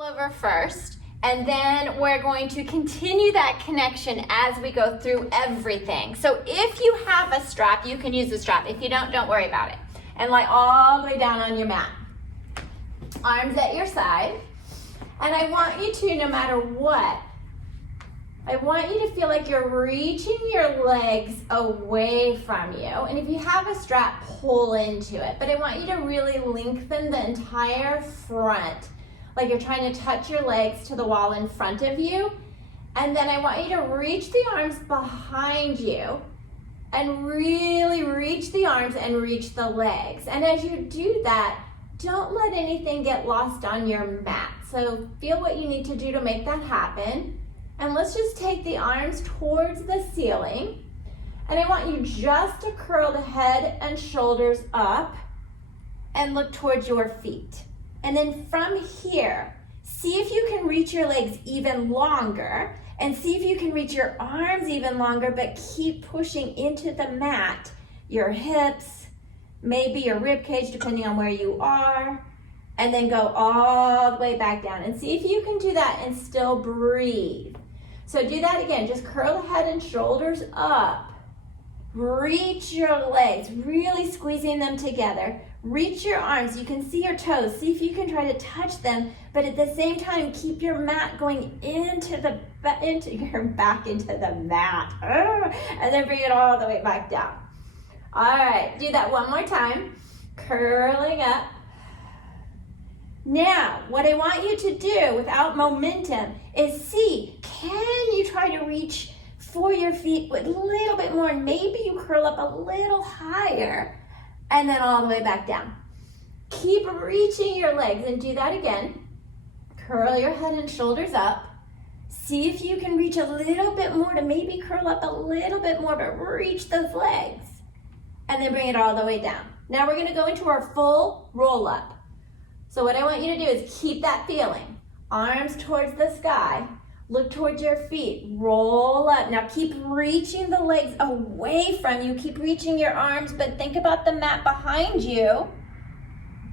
Rollover first, and then we're going to continue that connection as we go through everything. So if you have a strap, you can use the strap. If you don't worry about it. And lie all the way down on your mat. Arms at your side. And I want you to, no matter what, I want you to feel like you're reaching your legs away from you. And if you have a strap, pull into it. But I want you to really lengthen the entire front, like you're trying to touch your legs to the wall in front of you. And then I want you to reach the arms behind you and really reach the arms and reach the legs. And as you do that, don't let anything get lost on your mat. So feel what you need to do to make that happen. And let's just take the arms towards the ceiling. And I want you just to curl the head and shoulders up and look towards your feet. And then from here, see if you can reach your legs even longer and see if you can reach your arms even longer, but keep pushing into the mat, your hips, maybe your rib cage, depending on where you are, and then go all the way back down. And see if you can do that and still breathe. So do that again, just curl the head and shoulders up. Reach your legs, really squeezing them together. Reach your arms, you can see your toes. See if you can try to touch them, but at the same time, keep your mat going into your back into the mat. And then bring it all the way back down. All right, do that one more time. Curling up. Now, what I want you to do without momentum is see, can you try to reach for your feet with a little bit more, and maybe you curl up a little higher and then all the way back down. Keep reaching your legs and do that again. Curl your head and shoulders up. See if you can reach a little bit more to maybe curl up a little bit more, but reach those legs. And then bring it all the way down. Now we're gonna go into our full roll up. So what I want you to do is keep that feeling. Arms towards the sky. Look towards your feet, roll up. Now keep reaching the legs away from you. Keep reaching your arms, but think about the mat behind you.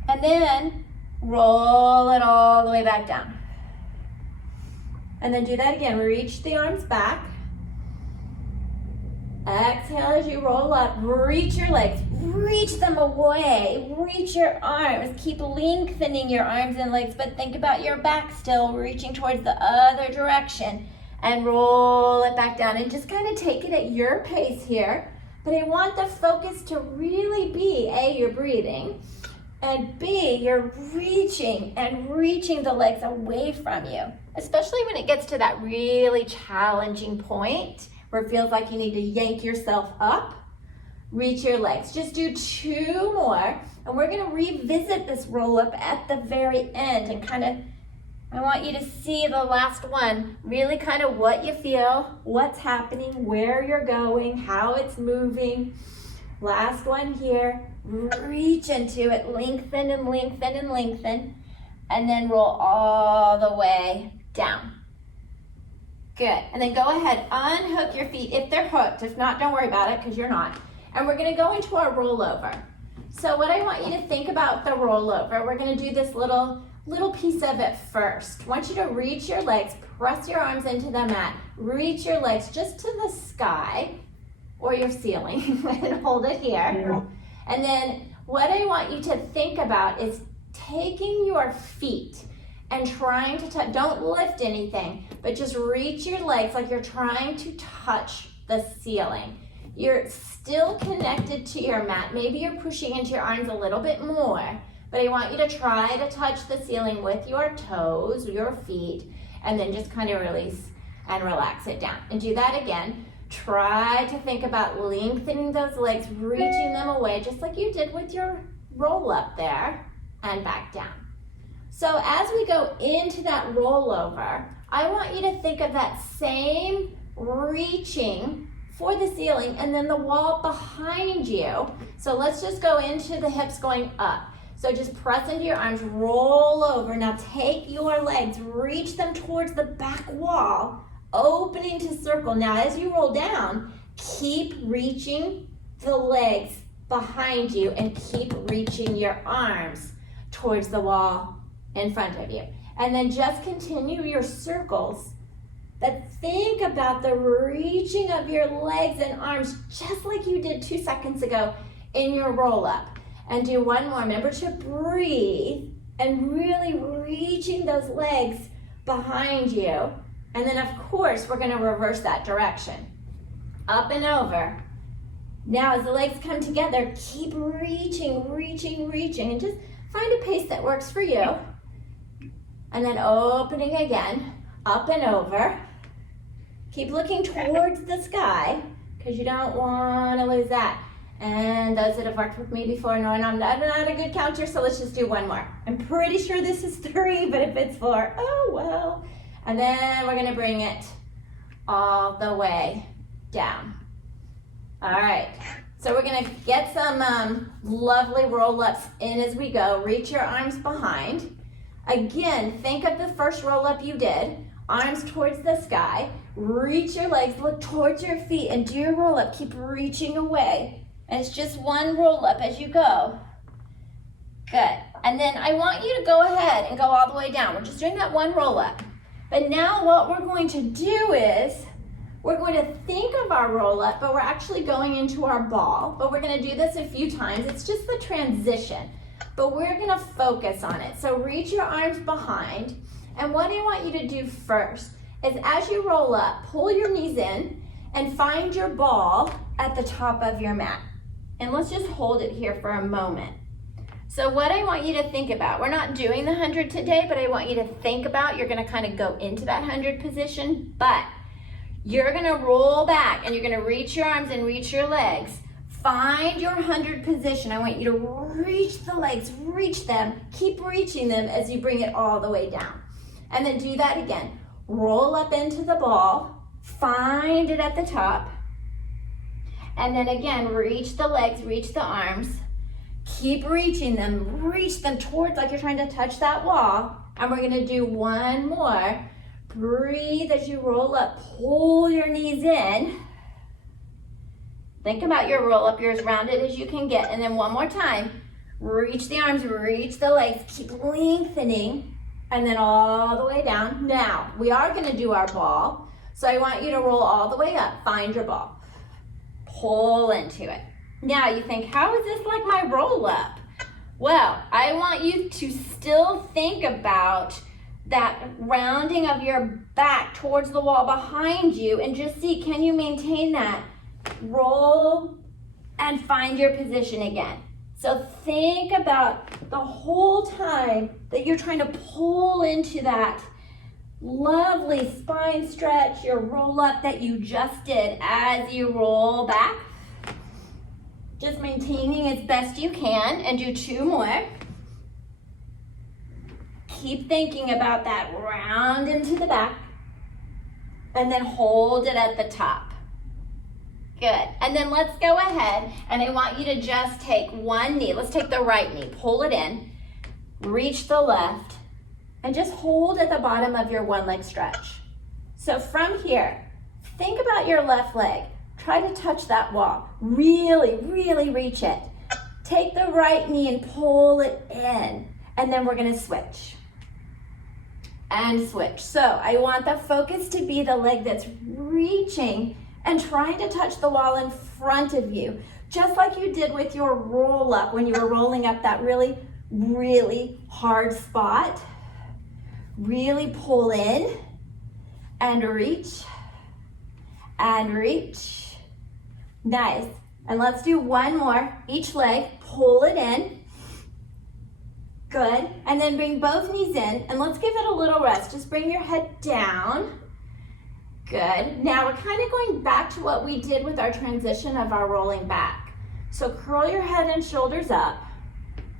And then roll it all the way back down. And then do that again. Reach the arms back. Exhale as you roll up. Reach your legs. Reach them away. Reach your arms. Keep lengthening your arms and legs, but think about your back still, reaching towards the other direction. And roll it back down. And just kind of take it at your pace here. But I want the focus to really be, A, you're breathing, and B, you're reaching and reaching the legs away from you. Especially when it gets to that really challenging point where it feels like you need to yank yourself up, reach your legs. Just do 2 more, and we're gonna revisit this roll up at the very end and I want you to see the last one, really kind of what you feel, what's happening, where you're going, how it's moving. Last one here, reach into it, lengthen and lengthen and lengthen, and then roll all the way down. Good, and then go ahead, unhook your feet if they're hooked. If not, don't worry about it because you're not. And we're gonna go into our rollover. So what I want you to think about the rollover, we're gonna do this little piece of it first. I want you to reach your legs, press your arms into the mat, reach your legs just to the sky or your ceiling and hold it here. Yeah. And then what I want you to think about is taking your feet and trying to touch, don't lift anything, but just reach your legs like you're trying to touch the ceiling. You're still connected to your mat. Maybe you're pushing into your arms a little bit more, but I want you to try to touch the ceiling with your toes, your feet, and then just kind of release and relax it down. And do that again. Try to think about lengthening those legs, reaching them away, just like you did with your roll up there, and back down. So as we go into that rollover, I want you to think of that same reaching for the ceiling and then the wall behind you. So let's just go into the hips going up. So just press into your arms, roll over. Now take your legs, reach them towards the back wall, opening to circle. Now as you roll down, keep reaching the legs behind you and keep reaching your arms towards the wall in front of you. And then just continue your circles. But think about the reaching of your legs and arms just like you did 2 seconds ago in your roll up. And do one more. Remember to breathe and really reaching those legs behind you. And then of course, we're gonna reverse that direction. Up and over. Now as the legs come together, keep reaching, and just find a pace that works for you. And then opening again, up and over. Keep looking towards the sky because you don't want to lose that. And those that have worked with me before know I'm not a good counter, so let's just do one more. I'm pretty sure this is 3, but if it's 4, oh well. And then we're gonna bring it all the way down. All right, so we're gonna get some lovely roll-ups in as we go. Reach your arms behind. Again, think of the first roll-up you did. Arms towards the sky. Reach your legs, look towards your feet, and do your roll-up. Keep reaching away. And it's just one roll-up as you go. Good. And then I want you to go ahead and go all the way down. We're just doing that one roll-up. But now what we're going to do is we're going to think of our roll-up, but we're actually going into our ball. But we're going to do this a few times. It's just the transition. But we're going to focus on it. So reach your arms behind. And what I want you to do first is as you roll up, pull your knees in and find your ball at the top of your mat. And let's just hold it here for a moment. So what I want you to think about, we're not doing the 100 today, but I want you to think about, you're gonna kind of go into that 100 position, but you're gonna roll back and you're gonna reach your arms and reach your legs. Find your 100 position. I want you to reach the legs, reach them, keep reaching them as you bring it all the way down. And then do that again. Roll up into the ball, find it at the top, and then again, reach the legs, reach the arms, keep reaching them, reach them towards like you're trying to touch that wall. And we're gonna do one more. Breathe as you roll up, pull your knees in. Think about your roll up, you're as rounded as you can get. And then one more time, reach the arms, reach the legs, keep lengthening, and then all the way down. Now, we are gonna do our ball. So I want you to roll all the way up, find your ball. Pull into it. Now you think, how is this like my roll up? Well, I want you to still think about that rounding of your back towards the wall behind you and just see, can you maintain that? Roll and find your position again. So think about the whole time that you're trying to pull into that lovely spine stretch, your roll up that you just did as you roll back. Just maintaining as best you can and do 2 more. Keep thinking about that round into the back and then hold it at the top. Good. And then let's go ahead and I want you to just take one knee. Let's take the right knee, pull it in, reach the left, and just hold at the bottom of your one leg stretch. So from here, think about your left leg. Try to touch that wall. Really, really reach it. Take the right knee and pull it in. And then we're gonna switch. And switch. So I want the focus to be the leg that's reaching and trying to touch the wall in front of you. Just like you did with your roll up when you were rolling up that really, really hard spot. Really pull in and reach and reach. Nice. And let's do one more. Each leg, pull it in. Good. And then bring both knees in and let's give it a little rest. Just bring your head down. Good. Now we're kind of going back to what we did with our transition of our rolling back. So curl your head and shoulders up.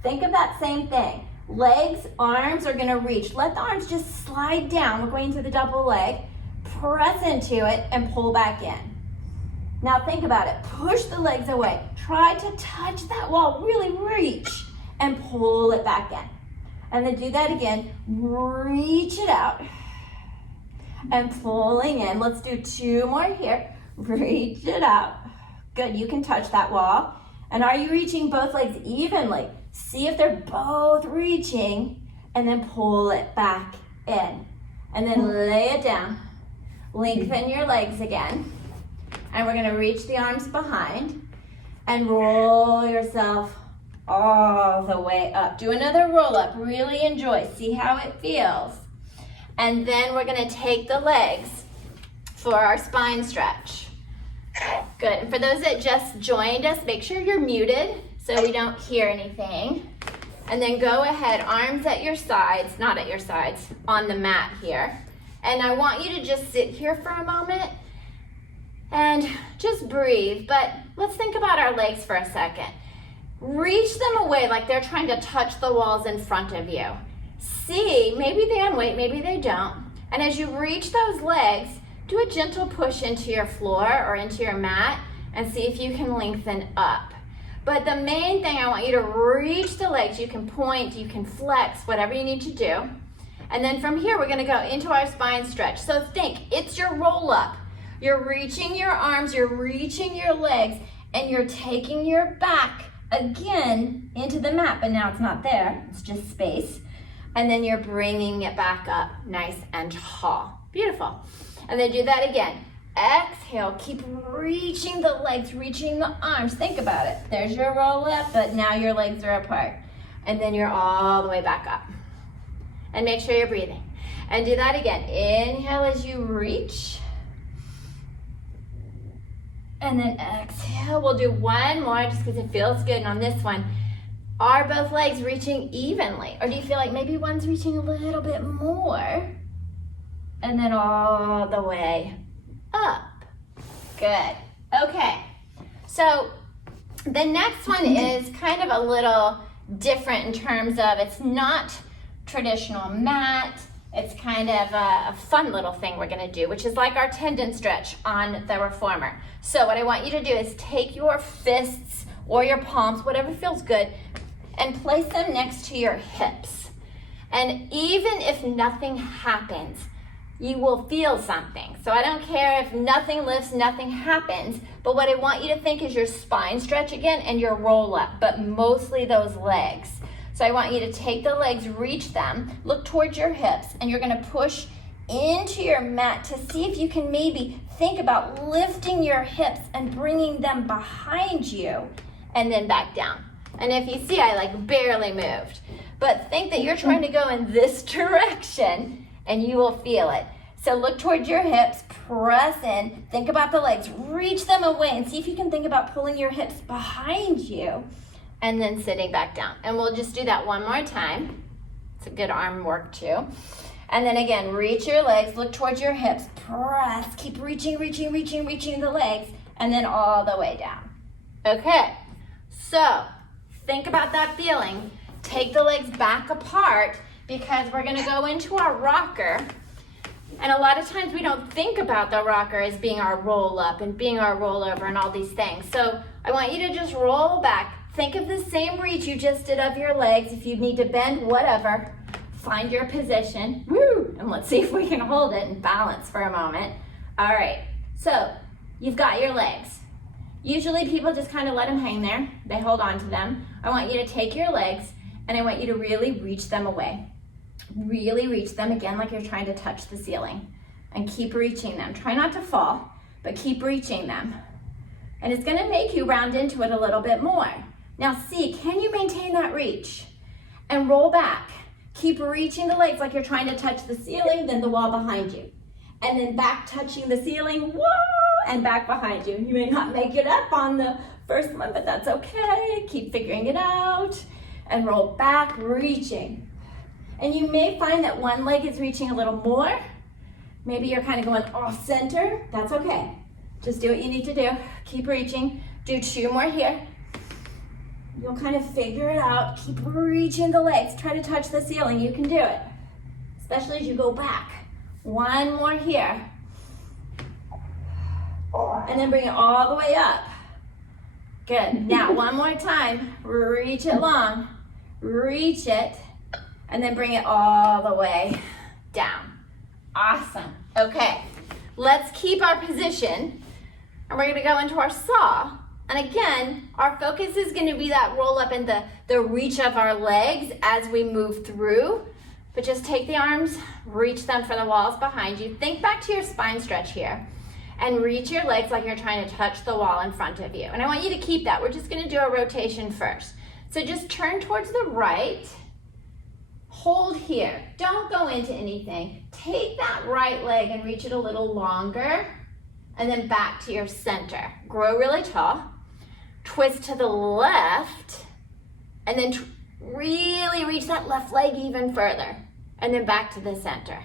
Think of that same thing. Legs, arms are gonna reach. Let the arms just slide down. We're going to the double leg. Press into it and pull back in. Now think about it. Push the legs away. Try to touch that wall. Really reach and pull it back in. And then do that again. Reach it out and pulling in. Let's do 2 more here. Reach it out. Good, you can touch that wall. And are you reaching both legs evenly? See if they're both reaching and then pull it back in. And then lay it down. Lengthen your legs again. And we're gonna reach the arms behind and roll yourself all the way up. Do another roll up, really enjoy, see how it feels. And then we're gonna take the legs for our spine stretch. Good, and for those that just joined us, make sure you're muted so we don't hear anything. And then go ahead, arms at your sides, not at your sides, on the mat here. And I want you to just sit here for a moment and just breathe. But let's think about our legs for a second. Reach them away like they're trying to touch the walls in front of you. See, maybe they have weight, maybe they don't. And as you reach those legs, do a gentle push into your floor or into your mat and see if you can lengthen up. But the main thing, I want you to reach the legs. You can point, you can flex, whatever you need to do. And then from here, we're gonna go into our spine stretch. So think, it's your roll up. You're reaching your arms, you're reaching your legs, and you're taking your back again into the mat, but now it's not there, it's just space. And then you're bringing it back up nice and tall. Beautiful. And then do that again. Exhale, keep reaching the legs, reaching the arms. Think about it. There's your roll up, but now your legs are apart. And then you're all the way back up. And make sure you're breathing. And do that again. Inhale as you reach. And then exhale. We'll do one more just because it feels good. And on this one, are both legs reaching evenly? Or do you feel like maybe one's reaching a little bit more? And then all the way up. Good. Okay. So the next one is kind of a little different in terms of it's not traditional mat. It's kind of a fun little thing we're gonna do, which is like our tendon stretch on the reformer. So what I want you to do is take your fists or your palms, whatever feels good, and place them next to your hips. And even if nothing happens, you will feel something. So I don't care if nothing lifts, nothing happens, but what I want you to think is your spine stretch again and your roll up, but mostly those legs. So I want you to take the legs, reach them, look towards your hips, and you're gonna push into your mat to see if you can maybe think about lifting your hips and bringing them behind you and then back down. And if you see, I like barely moved, but think that you're trying to go in this direction and you will feel it. So look towards your hips, press in, think about the legs, reach them away and see if you can think about pulling your hips behind you and then sitting back down. And we'll just do that one more time. It's a good arm work too. And then again, reach your legs, look towards your hips, press, keep reaching the legs, and then all the way down. Okay, so think about that feeling. Take the legs back apart because we're gonna go into our rocker. And a lot of times we don't think about the rocker as being our roll up and being our rollover and all these things. So I want you to just roll back. Think of the same reach you just did of your legs. If you need to bend, whatever, find your position. Woo! And let's see if we can hold it and balance for a moment. All right, so you've got your legs. Usually people just kind of let them hang there. They hold on to them. I want you to take your legs and I want you to really reach them away. Really reach them again like you're trying to touch the ceiling and keep reaching them. Try not to fall, but keep reaching them. And it's gonna make you round into it a little bit more. Now see, can you maintain that reach? And roll back. Keep reaching the legs like you're trying to touch the ceiling, then the wall behind you. And then back touching the ceiling, whoa, and back behind you. You may not make it up on the first one, but that's okay. Keep figuring it out. And roll back, reaching. And you may find that one leg is reaching a little more. Maybe you're kind of going off center. That's okay. Just do what you need to do. Keep reaching. Do 2 more here. You'll kind of figure it out. Keep reaching the legs. Try to touch the ceiling. You can do it, especially as you go back. 1 more here. And then bring it all the way up. Good. Now, 1 more time. Reach it long. Reach it. And then bring it all the way down. Awesome. Okay, let's keep our position. And we're gonna go into our saw. And again, our focus is gonna be that roll up and the reach of our legs as we move through. But just take the arms, reach them for the walls behind you. Think back to your spine stretch here. And reach your legs like you're trying to touch the wall in front of you. And I want you to keep that. We're just gonna do a rotation first. So just turn towards the right. Hold here. Don't go into anything. Take that right leg and reach it a little longer. And then back to your center. Grow really tall. Twist to the left. And then really reach that left leg even further. And then back to the center.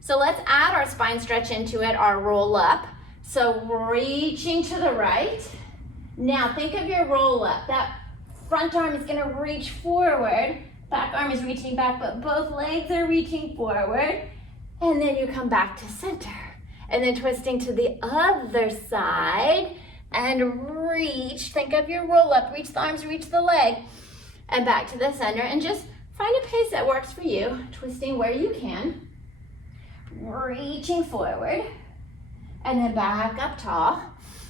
So let's add our spine stretch into it, our roll up. So reaching to the right. Now think of your roll up. That front arm is gonna reach forward. Back arm is reaching back, but both legs are reaching forward. And then you come back to center. And then twisting to the other side and reach. Think of your roll up. Reach the arms, reach the leg. And back to the center. And just find a pace that works for you. Twisting where you can. Reaching forward. And then back up tall.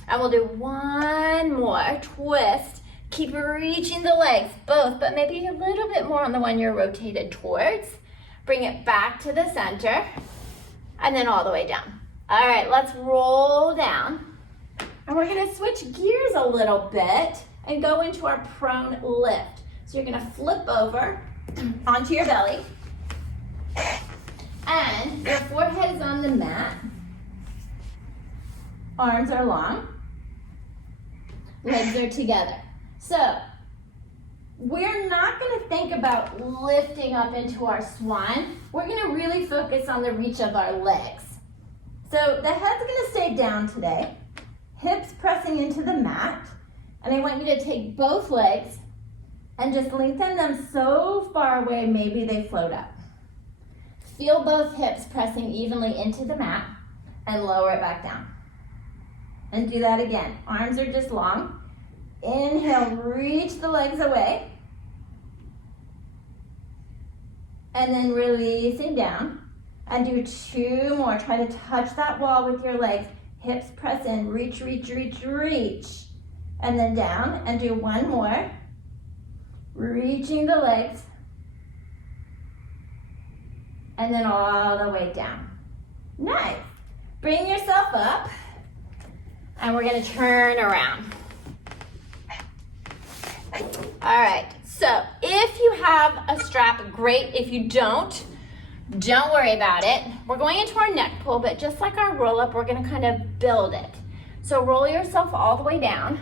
And we'll do one more twist. Keep reaching the legs, both, but maybe a little bit more on the one you're rotated towards. Bring it back to the center, and then all the way down. All right, let's roll down. And we're gonna switch gears a little bit and go into our prone lift. So you're gonna flip over onto your belly, and your forehead is on the mat. Arms are long, legs are together. So we're not going to think about lifting up into our swan. We're going to really focus on the reach of our legs. So the head's going to stay down today, hips pressing into the mat, and I want you to take both legs and just lengthen them so far away maybe they float up. Feel both hips pressing evenly into the mat and lower it back down. And do that again. Arms are just long. Inhale, reach the legs away. And then releasing down. And do two more. Try to touch that wall with your legs. Hips press in, reach, reach, reach, reach. And then down, and do one more. Reaching the legs. And then all the way down. Nice. Bring yourself up. And we're gonna turn around. All right, so if you have a strap, great. If you don't worry about it. We're going into our neck pull, but just like our roll up, we're gonna kind of build it. So roll yourself all the way down.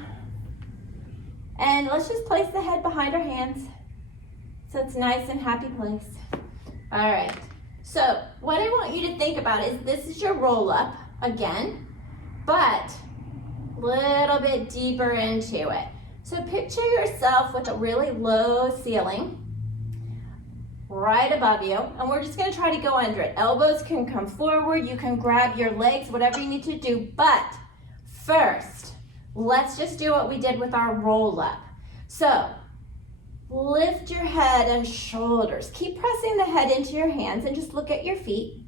And let's just place the head behind our hands so it's nice and happy place. All right, so what I want you to think about is this is your roll up again, but a little bit deeper into it. So picture yourself with a really low ceiling right above you, and we're just gonna try to go under it. Elbows can come forward, you can grab your legs, whatever you need to do, but first, let's just do what we did with our roll up. So lift your head and shoulders. Keep pressing the head into your hands and just look at your feet.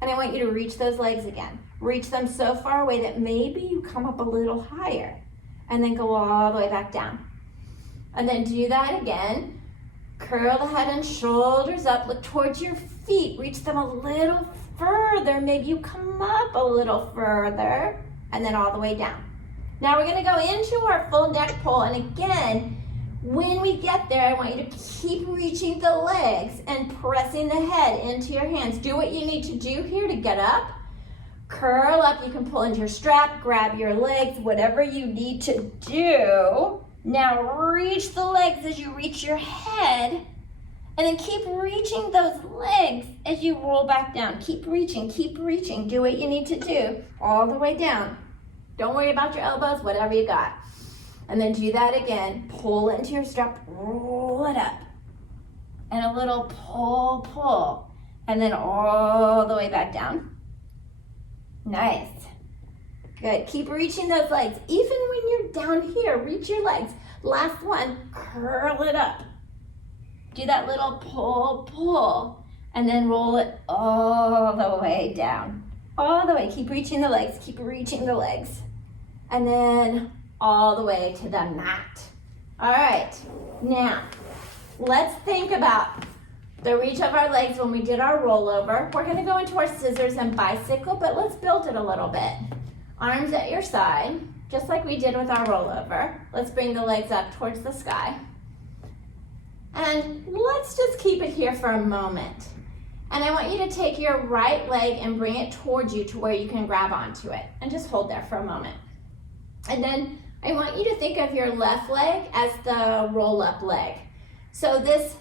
And I want you to reach those legs again. Reach them so far away that maybe you come up a little higher. And then go all the way back down. And then do that again. Curl the head and shoulders up. Look towards your feet. Reach them a little further. Maybe you come up a little further. And then all the way down. Now we're going to go into our full neck pull. And again, when we get there, I want you to keep reaching the legs and pressing the head into your hands. Do what you need to do here to get up. Curl up, you can pull into your strap, grab your legs, whatever you need to do. Now reach the legs as you reach your head, and then keep reaching those legs as you roll back down. Keep reaching, do what you need to do, all the way down. Don't worry about your elbows, whatever you got. And then do that again, pull into your strap, roll it up. And a little pull, and then all the way back down. Nice. Good. Keep reaching those legs. Even when you're down here, reach your legs. Last one, curl it up. Do that little pull, and then roll it all the way down. All the way. Keep reaching the legs. Keep reaching the legs. And then all the way to the mat. All right. Now, let's think about the reach of our legs when we did our rollover. We're gonna go into our scissors and bicycle, but let's build it a little bit. Arms at your side, just like we did with our rollover. Let's bring the legs up towards the sky. And let's just keep it here for a moment. And I want you to take your right leg and bring it towards you to where you can grab onto it. And just hold there for a moment. And then I want you to think of your left leg as the roll-up leg. So this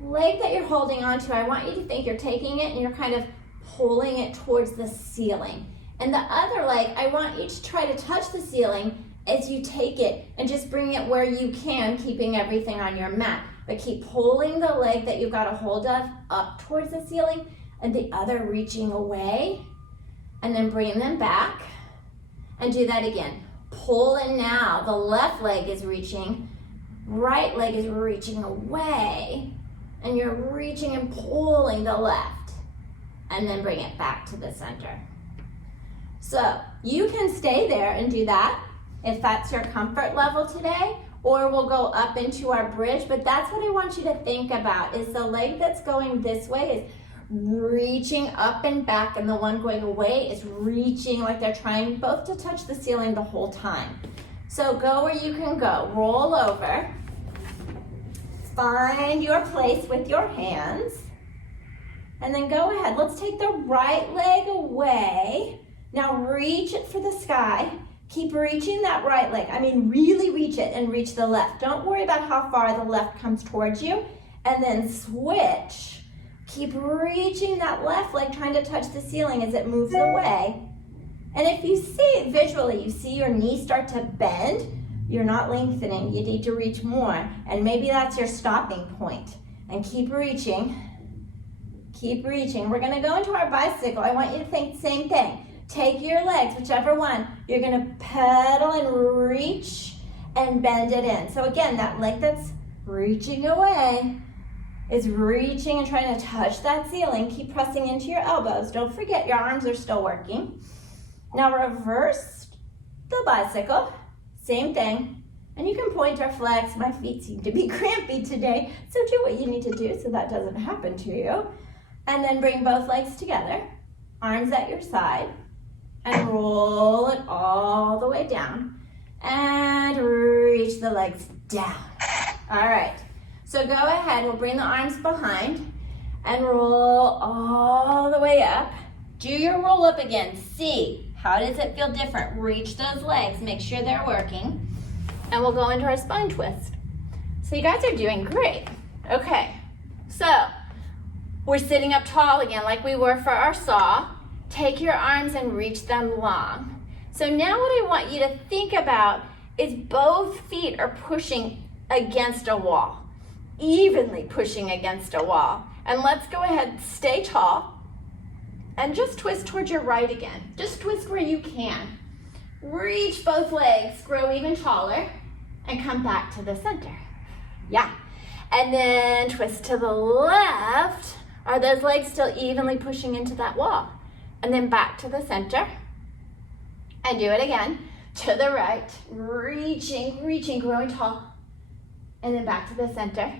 leg that you're holding onto, I want you to think you're taking it and you're kind of pulling it towards the ceiling. And the other leg, I want you to try to touch the ceiling as you take it and just bring it where you can, keeping everything on your mat. But keep pulling the leg that you've got a hold of up towards the ceiling and the other reaching away, and then bring them back and do that again. Pull in now, the left leg is reaching, right leg is reaching away, and you're reaching and pulling the left, and then bring it back to the center. So you can stay there and do that if that's your comfort level today, or we'll go up into our bridge, but that's what I want you to think about, is the leg that's going this way is reaching up and back, and the one going away is reaching like they're trying both to touch the ceiling the whole time. So go where you can go. Roll over. Find your place with your hands. And then go ahead. Let's take the right leg away. Now reach it for the sky. Keep reaching that right leg. I mean, really reach it and reach the left. Don't worry about how far the left comes towards you. And then switch. Keep reaching that left leg, trying to touch the ceiling as it moves away. And if you see it visually, you see your knee start to bend, you're not lengthening. You need to reach more. And maybe that's your stopping point. And keep reaching. Keep reaching. We're going to go into our bicycle. I want you to think the same thing. Take your legs, whichever one. You're going to pedal and reach and bend it in. So again, that leg that's reaching away is reaching and trying to touch that ceiling. Keep pressing into your elbows. Don't forget your arms are still working. Now reverse the bicycle. Same thing. And you can point or flex. My feet seem to be crampy today, so do what you need to do so that doesn't happen to you. And then bring both legs together. Arms at your side. And roll it all the way down. And reach the legs down. All right. So go ahead. We'll bring the arms behind and roll all the way up. Do your roll up again. See, how does it feel different? Reach those legs. Make sure they're working. And we'll go into our spine twist. So you guys are doing great. Okay. So we're sitting up tall again like we were for our saw. Take your arms and reach them long. So now what I want you to think about is both feet are pushing against a wall, evenly pushing against a wall. And let's go ahead, stay tall, and just twist towards your right again. Just twist where you can. Reach both legs, grow even taller, and come back to the center. Yeah. And then twist to the left. Are those legs still evenly pushing into that wall? And then back to the center. And do it again. To the right. Reaching, growing tall. And then back to the center.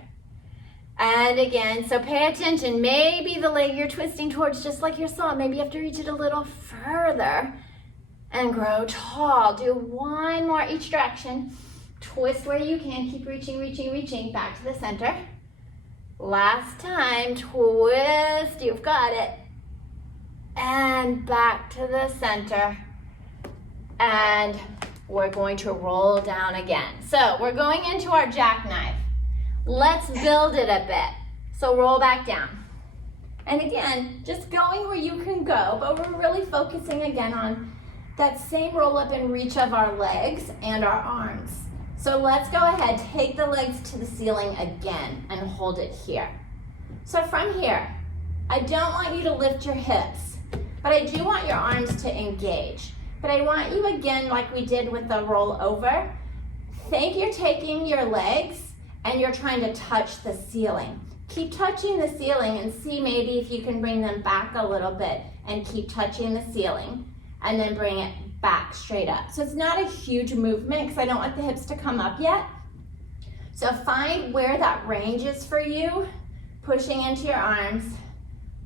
And again, so pay attention. Maybe the leg you're twisting towards, just like you saw, maybe you have to reach it a little further. And grow tall. Do one more each direction. Twist where you can. Keep reaching. Back to the center. Last time. Twist. You've got it. And back to the center. And we're going to roll down again. So we're going into our jackknife. Let's build it a bit. So roll back down. And again, just going where you can go, but we're really focusing again on that same roll up and reach of our legs and our arms. So let's go ahead, take the legs to the ceiling again and hold it here. So from here, I don't want you to lift your hips, but I do want your arms to engage. But I want you again, like we did with the roll over, think you're taking your legs and you're trying to touch the ceiling. Keep touching the ceiling and see maybe if you can bring them back a little bit and keep touching the ceiling and then bring it back straight up. So it's not a huge movement because I don't want the hips to come up yet. So find where that range is for you pushing into your arms,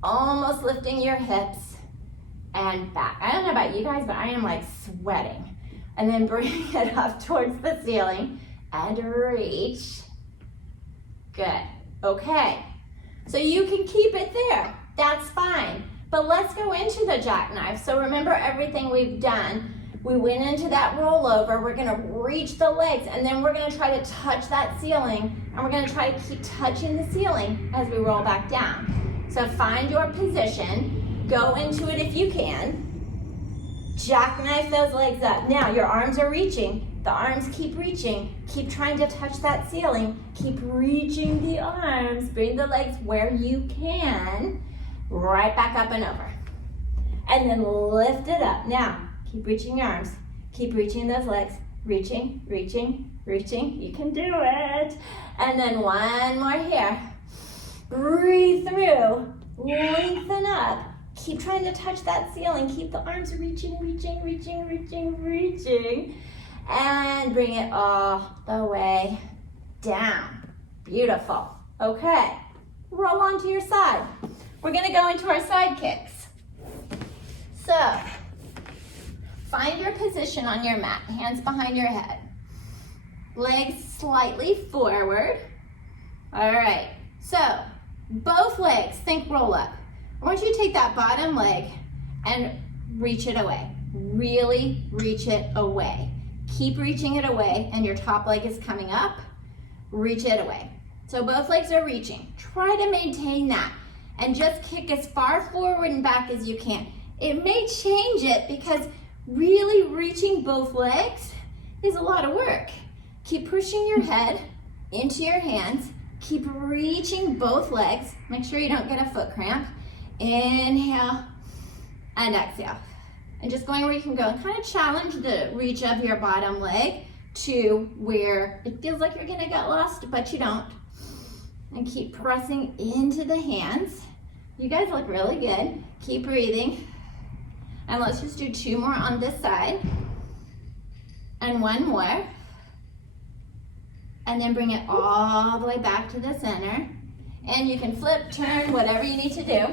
almost lifting your hips and back. I don't know about you guys, but I am like sweating. And then bring it up towards the ceiling and reach. Good. Okay. So you can keep it there. That's fine. But let's go into the jackknife. So remember everything we've done. We went into that rollover. We're gonna reach the legs, and then we're gonna try to touch that ceiling, and we're gonna try to keep touching the ceiling as we roll back down. So find your position, go into it if you can. Jackknife those legs up. Now your arms are reaching. The arms keep reaching. Keep trying to touch that ceiling. Keep reaching the arms. Bring the legs where you can. Right back up and over. And then lift it up. Now, keep reaching your arms. Keep reaching those legs. Reaching, reaching, reaching. You can do it. And then one more here. Breathe through. Lengthen up. Keep trying to touch that ceiling. Keep the arms reaching, reaching, reaching, reaching, reaching. And bring it all the way down. Beautiful. Okay. Roll onto your side. We're going to go into our side kicks. So, find your position on your mat. Hands behind your head. Legs slightly forward. All right. So, both legs, think roll up. I want you to take that bottom leg and reach it away. Really reach it away. Keep reaching it away, and your top leg is coming up. Reach it away. So both legs are reaching. Try to maintain that and just kick as far forward and back as you can. It may change it because really reaching both legs is a lot of work. Keep pushing your head into your hands. Keep reaching both legs. Make sure you don't get a foot cramp. Inhale and exhale. And just going where you can go, and kind of challenge the reach of your bottom leg to where it feels like you're gonna get lost, but you don't. And keep pressing into the hands. You guys look really good. Keep breathing. And let's just do 2 more on this side. And 1 more. And then bring it all the way back to the center. And you can flip, turn, whatever you need to do.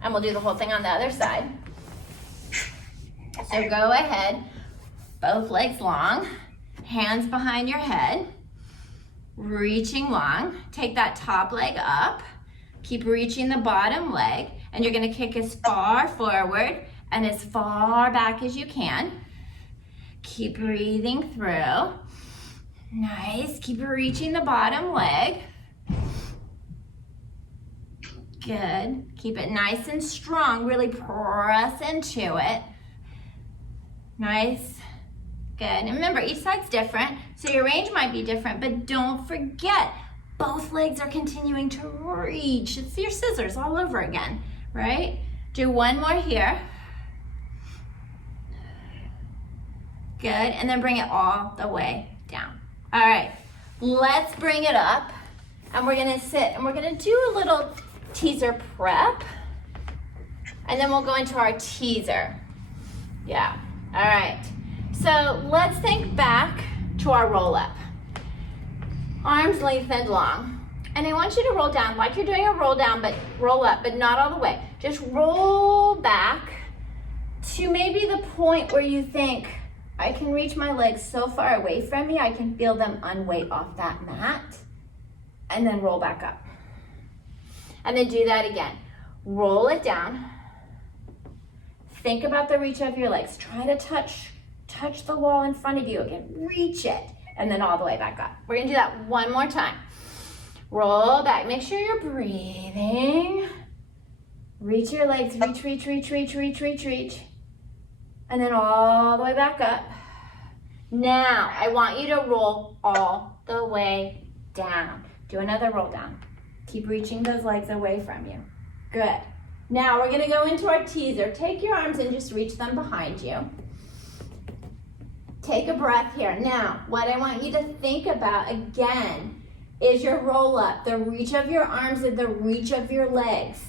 And we'll do the whole thing on the other side. So go ahead, both legs long, hands behind your head, reaching long. Take that top leg up, keep reaching the bottom leg, and you're gonna kick as far forward and as far back as you can. Keep breathing through. Nice, keep reaching the bottom leg. Good, keep it nice and strong, really press into it. Nice, good. And remember, each side's different, so your range might be different, but don't forget, both legs are continuing to reach. It's your scissors all over again, right? Do 1 more here. Good, and then bring it all the way down. All right, let's bring it up, and we're gonna sit, and we're gonna do a little teaser prep, and then we'll go into our teaser. Yeah. All right, so let's think back to our roll up. Arms lengthened long. And I want you to roll down like you're doing a roll down, but roll up, but not all the way. Just roll back to maybe the point where you think, I can reach my legs so far away from me, I can feel them unweight off that mat. And then roll back up. And then do that again. Roll it down. Think about the reach of your legs. Try to touch the wall in front of you again. Reach it, and then all the way back up. We're gonna do that 1 more time. Roll back, make sure you're breathing. Reach your legs, reach, reach, reach, reach, reach, reach, reach. And then all the way back up. Now, I want you to roll all the way down. Do another roll down. Keep reaching those legs away from you. Good. Now we're gonna go into our teaser. Take your arms and just reach them behind you. Take a breath here. Now, what I want you to think about again is your roll up, the reach of your arms and the reach of your legs.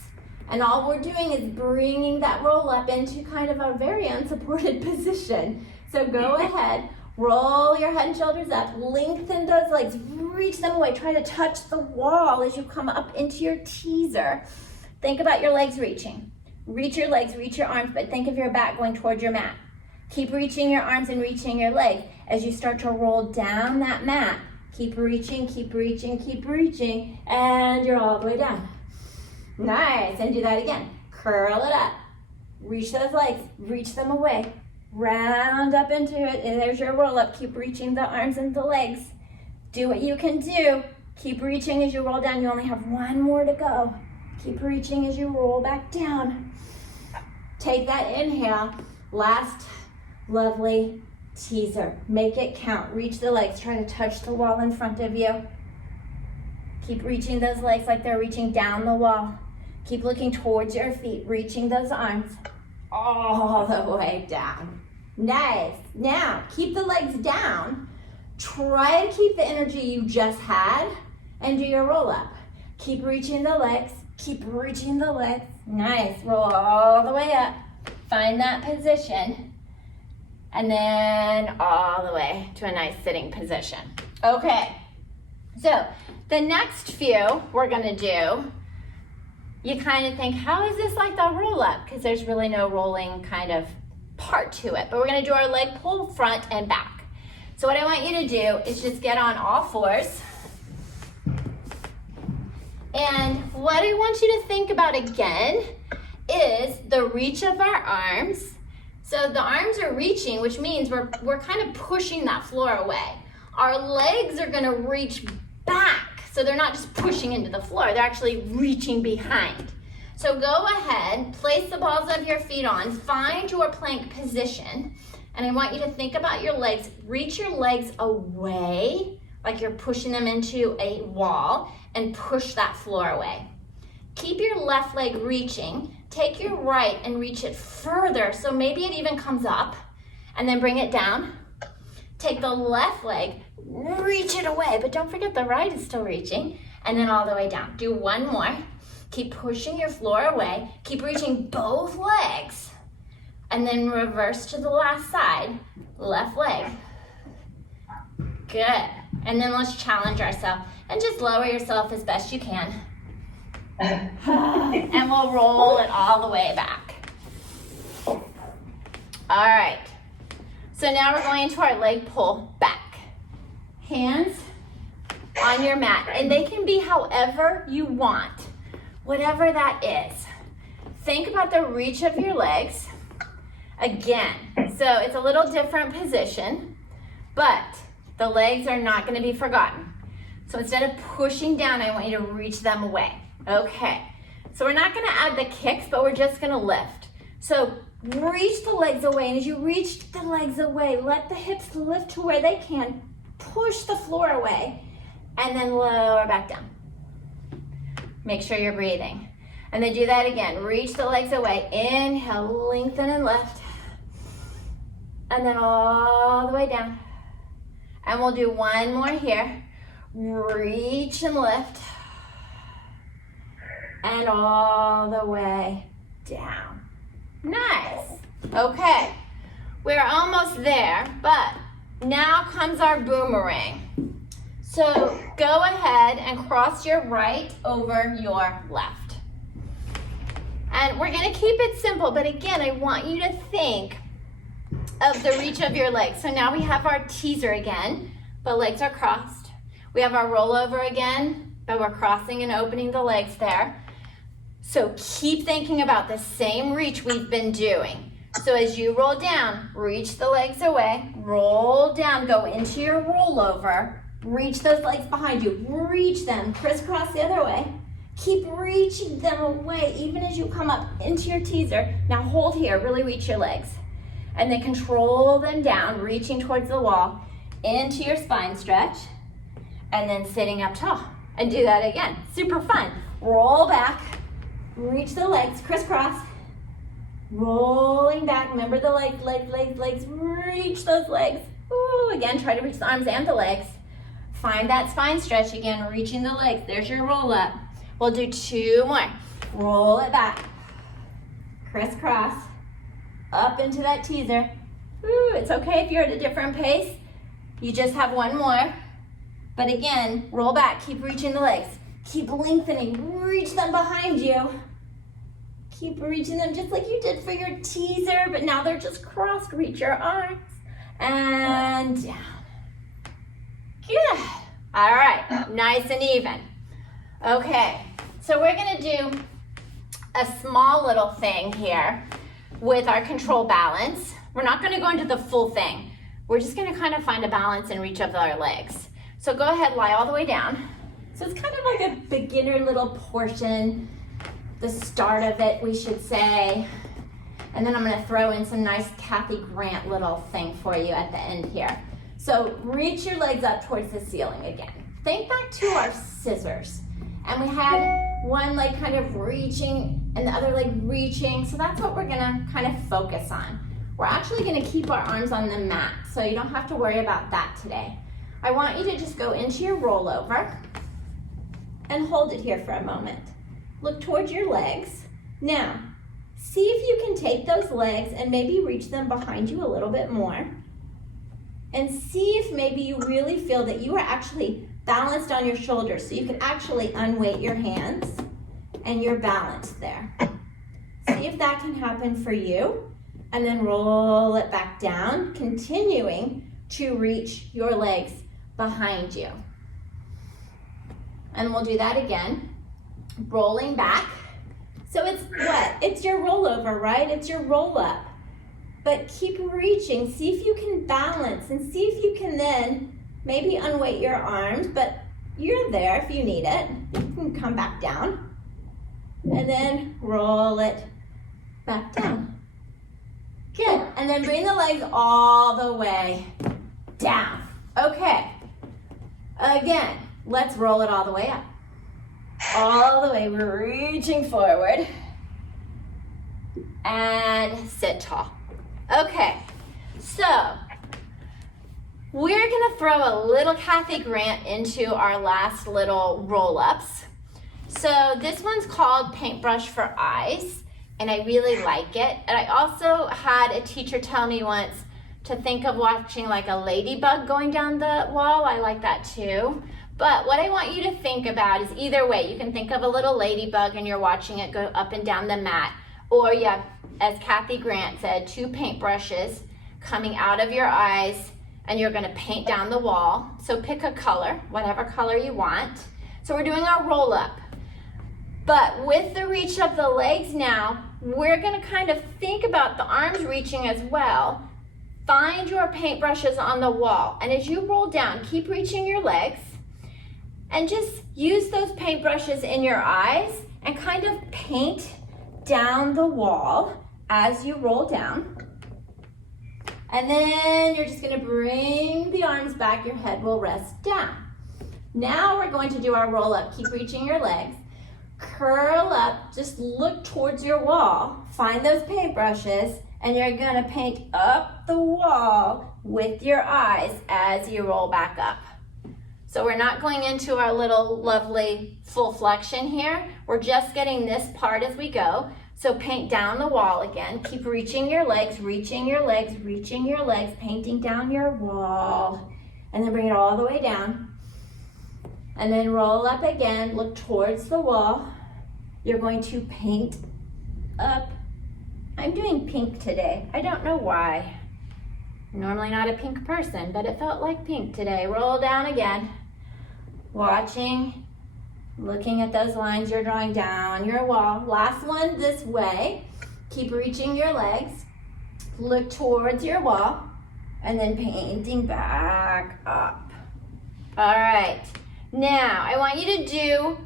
And all we're doing is bringing that roll up into kind of a very unsupported position. So go ahead, Roll your head and shoulders up. Lengthen those legs. Reach them away. Try to touch the wall as you come up into your teaser. Think about your legs reaching. Reach your legs, reach your arms, but think of your back going towards your mat. Keep reaching your arms and reaching your legs. As you start to roll down that mat, keep reaching, keep reaching, keep reaching, and you're all the way down. Nice, and do that again. Curl it up. Reach those legs, reach them away. Round up into it, and there's your roll up. Keep reaching the arms and the legs. Do what you can do. Keep reaching as you roll down. You only have one more to go. Keep reaching as you roll back down. Take that inhale. Last lovely teaser. Make it count. Reach the legs. Try to touch the wall in front of you. Keep reaching those legs like they're reaching down the wall. Keep looking towards your feet, reaching those arms all the way down. Nice. Now, keep the legs down. Try to keep the energy you just had and do your roll up. Keep reaching the legs. Keep reaching the legs. Nice. Roll all the way up. Find that position. And then all the way to a nice sitting position. Okay. So the next few we're going to do, you kind of think, how is this like the roll up? Because there's really no rolling kind of part to it. But we're going to do our leg pull front and back. So what I want you to do is just get on all fours. And what I want you to think about again is the reach of our arms. So the arms are reaching, which means we're kind of pushing that floor away. Our legs are going to reach back. So they're not just pushing into the floor, they're actually reaching behind. So go ahead, place the balls of your feet on, find your plank position, and I want you to think about your legs. Reach your legs away, like you're pushing them into a wall, and push that floor away. Keep your left leg reaching, take your right and reach it further, so maybe it even comes up, and then bring it down. Take the left leg, reach it away, but don't forget the right is still reaching, and then all the way down. Do one more. Keep pushing your floor away. Keep reaching both legs, and then reverse to the last side. Left leg. Good. And then let's challenge ourselves, and just lower yourself as best you can. And we'll roll it all the way back. All right. So now we're going into our leg pull back. Hands on your mat, and they can be however you want, whatever that is. Think about the reach of your legs. Again, so it's a little different position, but the legs are not going to be forgotten. So instead of pushing down, I want you to reach them away. Okay, so we're not going to add the kicks, but we're just going to lift. So reach the legs away, and as you reach the legs away, let the hips lift to where they can. Push the floor away, and then lower back down. Make sure you're breathing. And then do that again. Reach the legs away. Inhale, lengthen and lift. And then all the way down. And we'll do one more here. Reach and lift. And all the way down. Nice. Okay. We're almost there, but now comes our boomerang. So go ahead and cross your right over your left. And we're going to keep it simple, but again, I want you to think of the reach of your legs. So now we have our teaser again, but legs are crossed. We have our rollover again, but we're crossing and opening the legs there. So keep thinking about the same reach we've been doing. So as you roll down, reach the legs away, roll down, go into your rollover, reach those legs behind you, reach them, crisscross the other way. Keep reaching them away even as you come up into your teaser. Now hold here, really reach your legs. And then control them down, reaching towards the wall, into your spine stretch, and then sitting up tall. And do that again, super fun. Roll back, reach the legs, crisscross. Rolling back, remember the legs, reach those legs. Ooh, again, try to reach the arms and the legs. Find that spine stretch again, reaching the legs. There's your roll up. We'll do two more. Roll it back. Crisscross. Up into that teaser. Ooh, it's okay if you're at a different pace. You just have one more. But again, roll back, keep reaching the legs. Keep lengthening, reach them behind you. Keep reaching them just like you did for your teaser, but now they're just crossed. Reach your arms and down. Good. All right, nice and even. Okay, so we're gonna do a small little thing here with our control balance. We're not gonna go into the full thing. We're just gonna kind of find a balance and reach up our legs. So go ahead, lie all the way down. So it's kind of like a beginner little portion, the start of it, we should say. And then I'm gonna throw in some nice Kathy Grant little thing for you at the end here. So reach your legs up towards the ceiling again. Think back to our scissors. And we had one leg kind of reaching and the other leg reaching. So that's what we're gonna kind of focus on. We're actually gonna keep our arms on the mat, so you don't have to worry about that today. I want you to just go into your rollover and hold it here for a moment. Look towards your legs. Now, see if you can take those legs and maybe reach them behind you a little bit more. And see if maybe you really feel that you are actually balanced on your shoulders, so you can actually unweight your hands and you're balanced there. See if that can happen for you, and then roll it back down, continuing to reach your legs behind you. And we'll do that again, rolling back. So it's what? It's your rollover, right? It's your roll up. But keep reaching, see if you can balance, and see if you can then maybe unweight your arms, but you're there if you need it. You can come back down, and then roll it back down. Good, and then bring the legs all the way down. Okay, again, let's roll it all the way up. All the way, we're reaching forward, and sit tall. Okay, so we're gonna throw a little Kathy Grant into our last little roll-ups. So this one's called Paintbrush for Eyes, and I really like it. And I also had a teacher tell me once to think of watching like a ladybug going down the wall. I like that too. But what I want you to think about is either way. You can think of a little ladybug and you're watching it go up and down the mat, or you have, as Kathy Grant said, 2 paintbrushes coming out of your eyes, and you're gonna paint down the wall. So pick a color, whatever color you want. So we're doing our roll up. But with the reach of the legs now, we're gonna kind of think about the arms reaching as well. Find your paintbrushes on the wall. And as you roll down, keep reaching your legs, and just use those paintbrushes in your eyes and kind of paint down the wall as you roll down. And then you're just gonna bring the arms back, your head will rest down. Now we're going to do our roll up. Keep reaching your legs, curl up, just look towards your wall, find those paintbrushes, and you're gonna paint up the wall with your eyes as you roll back up. So we're not going into our little lovely full flexion here. We're just getting this part as we go. So paint down the wall again. Keep reaching your legs, reaching your legs, reaching your legs, painting down your wall. And then bring it all the way down. And then roll up again, look towards the wall. You're going to paint up. I'm doing pink today. I don't know why. I'm normally not a pink person, but it felt like pink today. Roll down again. Watching, looking at those lines you're drawing down your wall. Last one this way. Keep reaching your legs. Look towards your wall, and then painting back up. All right. Now, I want you to do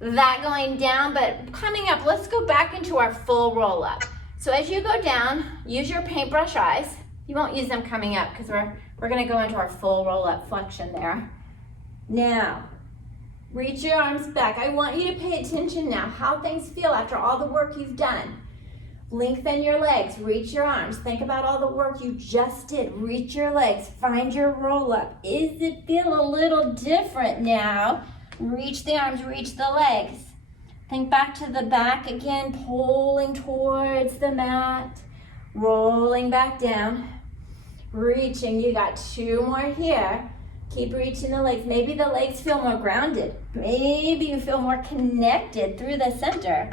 that going down, but coming up, let's go back into our full roll up. So as you go down, use your paintbrush eyes. You won't use them coming up because we're gonna go into our full roll up flexion there. Now, reach your arms back. I want you to pay attention now how things feel after all the work you've done. Lengthen your legs, reach your arms. Think about all the work you just did. Reach your legs, find your roll up. Is it feel a little different now? Reach the arms, reach the legs. Think back to the back again, pulling towards the mat, rolling back down. reaching. You got 2 more here. Keep reaching the legs. Maybe the legs feel more grounded. Maybe you feel more connected through the center.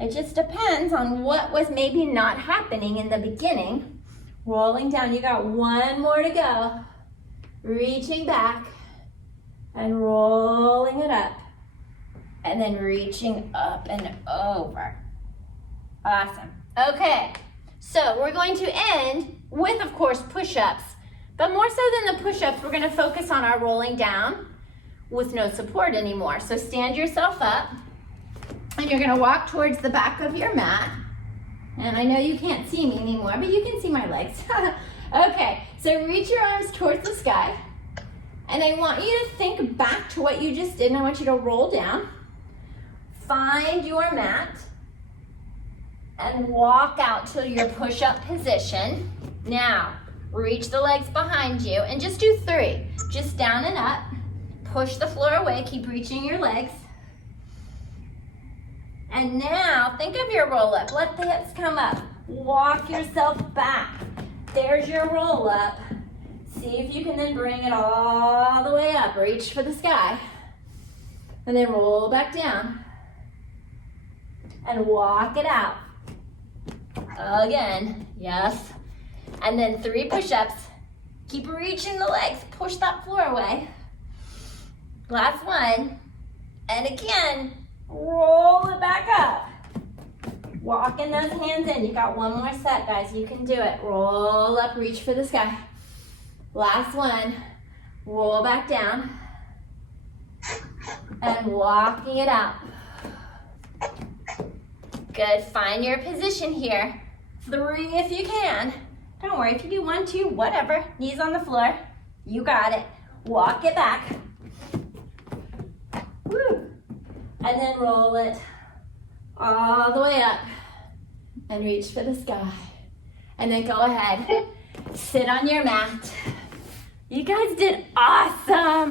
It just depends on what was maybe not happening in the beginning. Rolling down. You got 1 more to go. Reaching back and rolling it up. And then reaching up and over. Awesome. Okay, so we're going to end with, of course, push-ups. But more so than the push-ups, we're going to focus on our rolling down with no support anymore. So stand yourself up, and you're going to walk towards the back of your mat. And I know you can't see me anymore, but you can see my legs. Okay, so reach your arms towards the sky. And I want you to think back to what you just did, and I want you to roll down. Find your mat and walk out to your push-up position. Now, reach the legs behind you and just do 3. Just down and up. Push the floor away. Keep reaching your legs. And now, think of your roll-up. Let the hips come up. Walk yourself back. There's your roll-up. See if you can then bring it all the way up. Reach for the sky. And then roll back down. And walk it out. Again, yes. And then 3 push-ups. Keep reaching the legs. Push that floor away. Last one. And again, roll it back up. Walking those hands in. You got 1 more set, guys. You can do it. Roll up, reach for the sky. Last one. Roll back down. And walking it out. Good, find your position here. 3 if you can. Don't worry, if you do 1, 2, whatever. Knees on the floor. You got it. Walk it back. Woo. And then roll it all the way up. And reach for the sky. And then go ahead. Sit on your mat. You guys did awesome.